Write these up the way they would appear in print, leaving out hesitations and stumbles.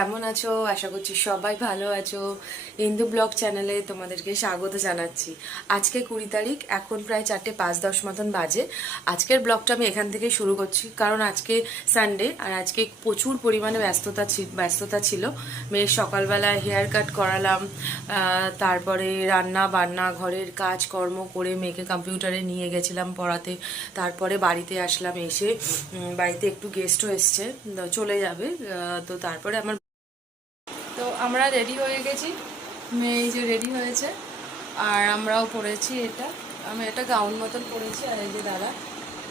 কেমন আছো? আশা করছি সবাই ভালো আছো। হিন্দু ব্লগ চ্যানেলে তোমাদেরকে স্বাগত জানাচ্ছি। আজকে 20 তারিখ, এখন প্রায় 4:05 মতন বাজে। আজকের ব্লগটা আমি এখান থেকে শুরু করছি, কারণ আজকে সানডে আর আজকে প্রচুর পরিমাণে ব্যস্ততা ছিল। মেয়ের সকালবেলা হেয়ার কাট করালাম, তারপরে রান্না বান্না ঘরের কাজ কর্ম করে মেয়েকে কম্পিউটারে নিয়ে গেছিলাম পড়াতে। তারপরে বাড়িতে আসলাম, এসে বাড়িতে একটু গেস্টও এসছে, চলে যাবে। তো তারপরে আমরা রেডি হয়ে গেছি। মেয়ে এই যে রেডি হয়েছে, আর আমরাও পরেছি। আমি এটা গাউন মতন পরেছি, আর এই যে দাদা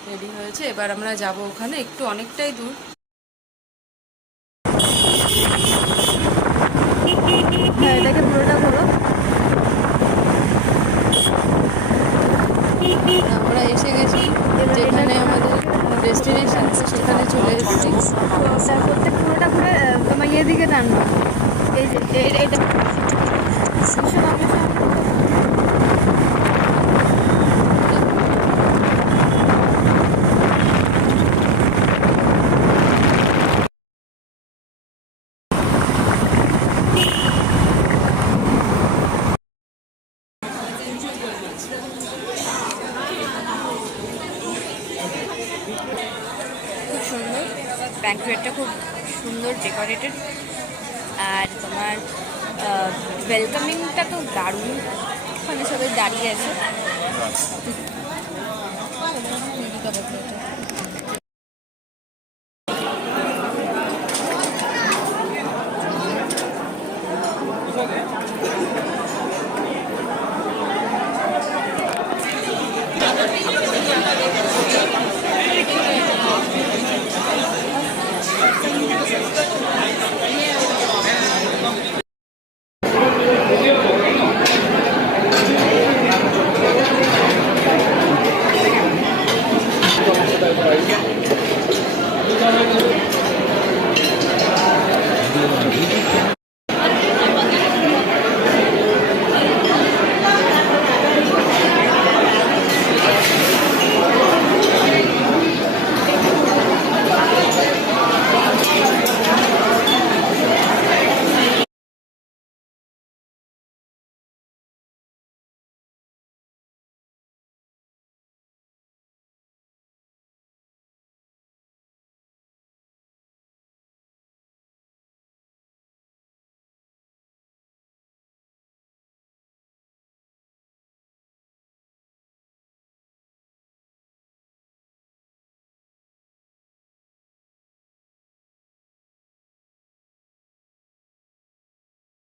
রেডি হয়েছে। এবার আমরা যাব ওখানে, একটু অনেকটাই দূর। হ্যাঁ, এটাকে পুরোটা করো। আমরা এসে গেছি যেখানে আমাদের ডেস্টিনেশন, সেখানে চলে এসেছি। করতে পুরোটা ঘুরে তোমার ইয়ে দিকে টানবো। এই যে এটা খুব সুন্দর, ব্যাঙ্কুয়েটটা খুব সুন্দর ডেকোরেটেড। আর তোমার ওয়েলকামিংটা তো দারুণ, ওখানে সবাই দাঁড়িয়ে আছে।